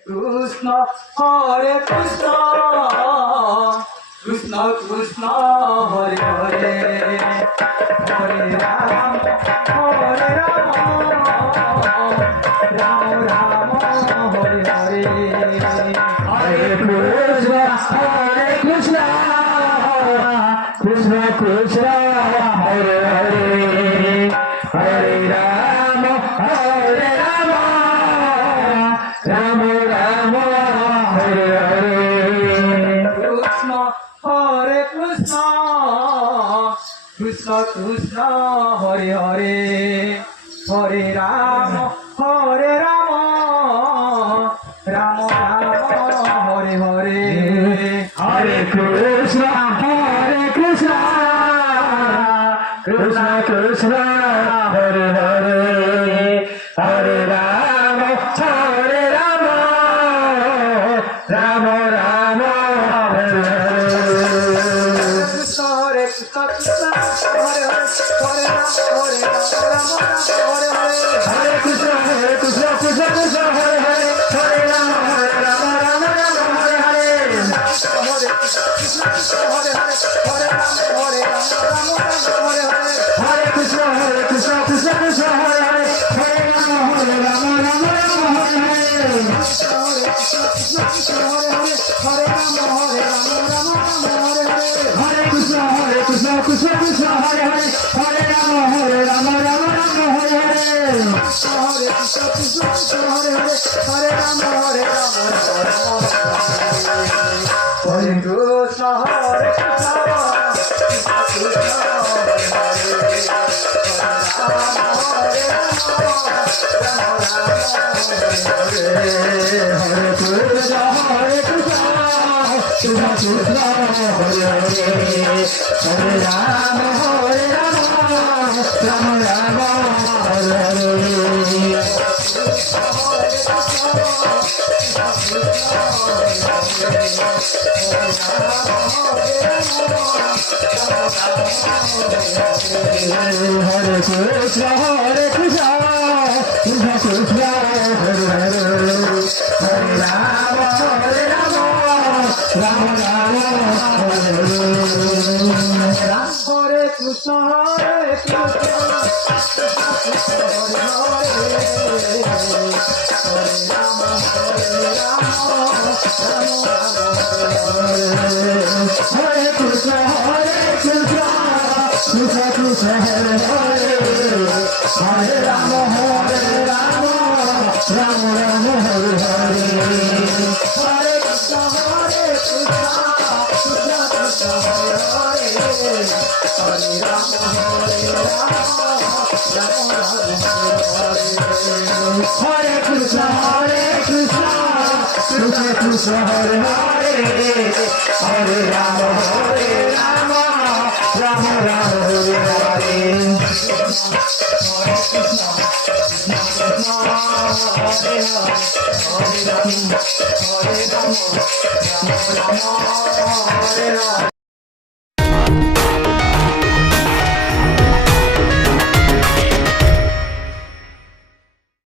Krishna Hare Krishna Krishna Krishna Hare Hare Hare Ram Hare Ram Ram Ram Hare Hare Hare Krishna Hare Krishna Krishna Krishna Hare Hare Hare Ram Ram Ram Hare Hare Krishna Hare Krishna Krishna Krishna Hare Hare Hare Ram Ram Ram Hare Hare Hare Krishna Krishna Krishna Hare Hare Hare Ram Ram Ram Hare Hare Krishna Hare Krishna Krishna Hare Hare Hare Ram Ram Hare Hare Hare Krishna Krishna Krishna Hare Hare Hare Ram Ram Ram Hare Hare Hare Krishna Krishna Hare Hare Hare Ram Ram Hare Hare Hare Krishna Krishna Krishna Hare Hare Hare Ram Ram Ram Hare Hare Hare Krishna Krishna Krishna Hare Hare Hare Ram Ram Hare Hare Hare Krishna Krishna Krishna Hare Hare Hare Ram Ram Ram Hare Hare Hare Krishna Krishna Krishna Hare Hare Hare Ram Hare Krishna Hare Hare Krishna Hare Krishna Krishna Krishna Hare Hare Hare Ram Ram Ram Hare Hare Hare Krishna Krishna Krishna Hare Hare Hare Ram Ram Ram Hare Hare Hare Krishna Hare Hare Krishna Krishna Krishna Hare Hare Hare Ram Ram Ram Hare Hare Hare Krishna Hare Krishna Krishna Krishna Hare Hare Hare Ram Ram Hare Krishna Krishna Krishna Hare Hare Hare Ram Ram Ram Hare Hare Hare Ram